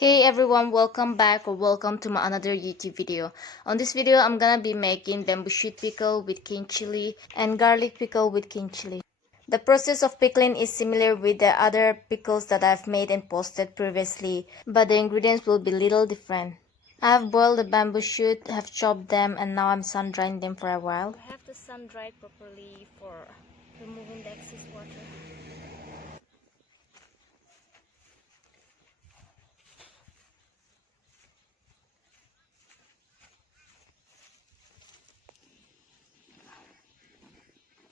Hey everyone, welcome back or welcome to my another YouTube video. On this video, I'm gonna be making bamboo shoot pickle with king chili and garlic pickle with king chili. The process of pickling is similar with the other pickles that I've made and posted previously, but the ingredients will be little different. I have boiled the bamboo shoot, have chopped them, and now I'm sun drying them for a while. I have to sun dry it properly for removing the excess water.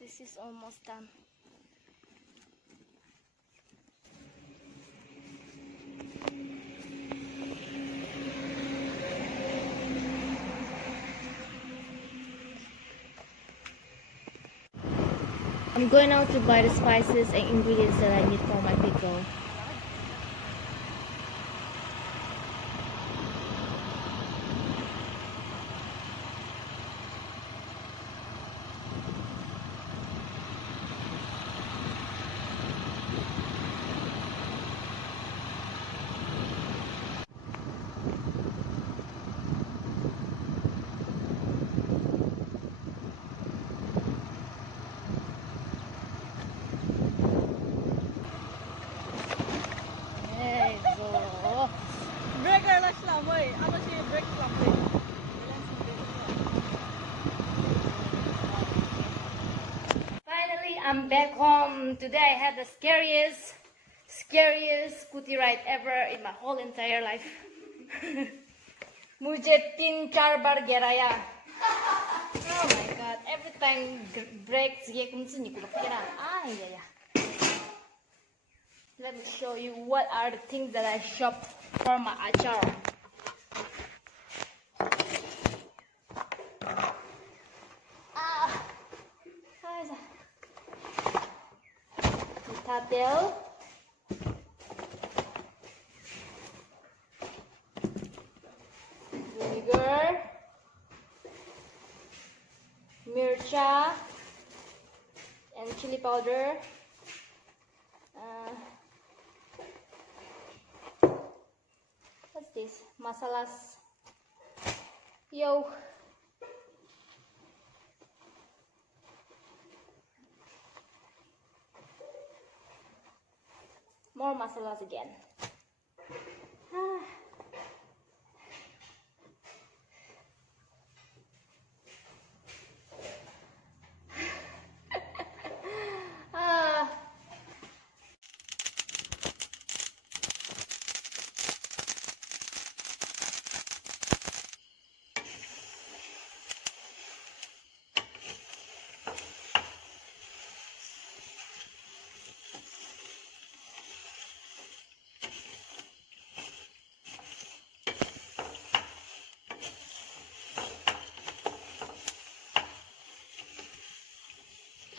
This is almost done. I'm going out to buy the spices and ingredients that I need for my pickle. Finally, I'm back home. Today I had the scariest scooty ride ever in my whole entire life. मुझे 3-4 बार गिराया. Oh my god, every time brakes ये कौन सी निकल गिरा. Yeah. Let me show you what are the things that I shopped for my achar. Tatel, vinegar, mircha, and chili powder. What's this? Masalas. Yo. More masalas again.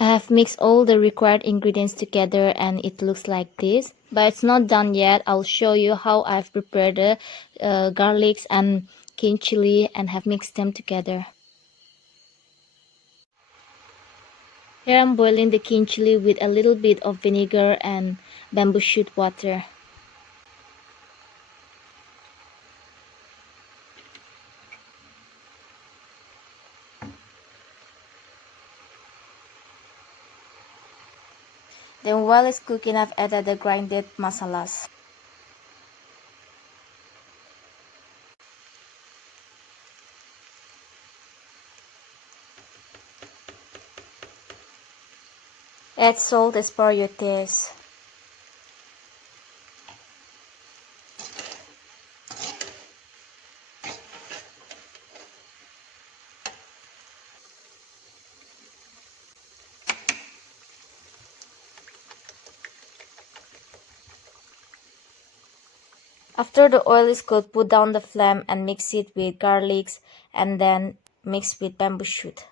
I have mixed all the required ingredients together and it looks like this, but it's not done yet. I'll show you how I've prepared the garlics and king chili and have mixed them together. Here I'm boiling the king chili with a little bit of vinegar and bamboo shoot water. Then while it's cooking, I've added the grinded masalas. Add salt as per your taste. After the oil is cooked, put down the flame and mix it with garlics and then mix with bamboo shoot.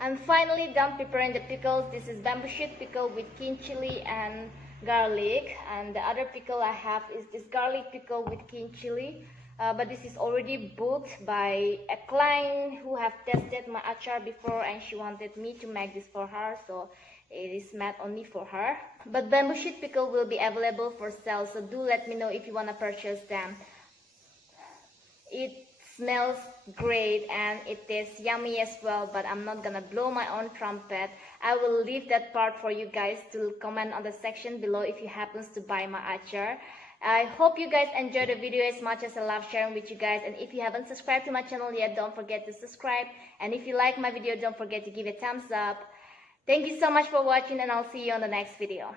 I'm finally done preparing the pickles. This is bamboo shoot pickle with king chili and garlic, and the other pickle I have is this garlic pickle with king chili. But this is already booked by a client who have tested my achar before, and she wanted me to make this for her, so it is made only for her. But bamboo shoot pickle will be available for sale, so do let me know if you want to purchase them. It smells great and it tastes yummy as well, but I'm not gonna blow my own trumpet. I will leave that part for you guys to comment on the section below if you happens to buy my achar. I hope you guys enjoyed the video as much as I love sharing with you guys, and if you haven't subscribed to my channel yet, don't forget to subscribe, and if you like my video, don't forget to give it a thumbs up. Thank you so much for watching, and I'll see you on the next video.